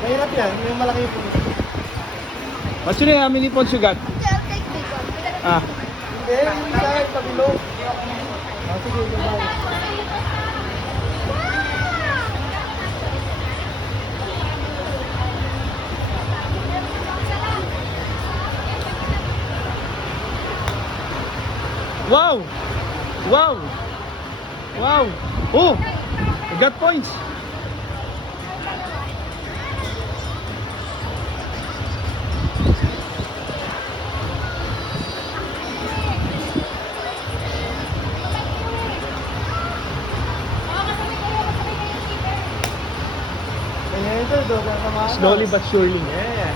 Mahirap yan, yung malaki po. What's your name? How many points you got? I'll take bacon. Ah. Hindi, yung isa, yung pabilog. Ah, sige, goodbye. Wow! Wow! Wow! Oh! I got points! Kaya ito, doon ang samahan. Slowly but surely. Yeah.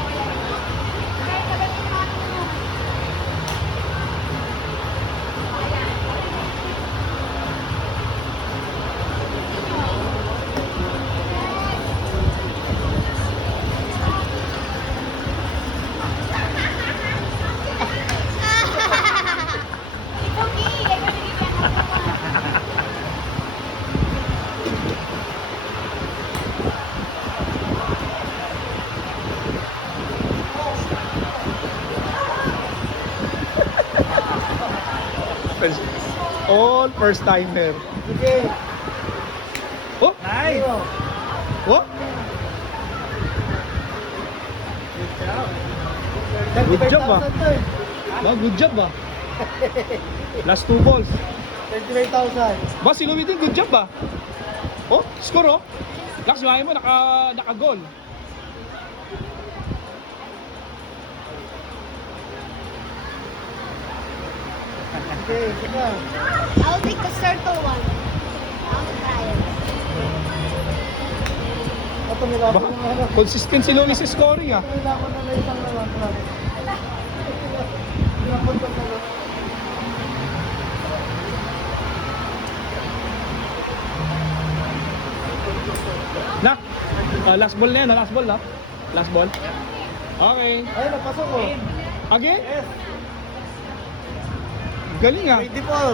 All first timer. Sige. Oh! Nice. Oh! Good job, ah. 25,000 to eh. Oh, good job ah. Last 2 balls. 25,000. Ba, si Louie din, good job ah. Oh, score oh. Lakas, yung mo, naka-goal. Okay, sige. I'll take the circle one. I'll try it. Ito, may laban Ba, ng ano. consistent si Louie sa scoring ah. May laban na isang naman. Pinapunta na lang. Nak, last ball na yan, last ball ah. Last ball. Okay. Ay, napasok ko. Again? Yes. Galing ah. 24.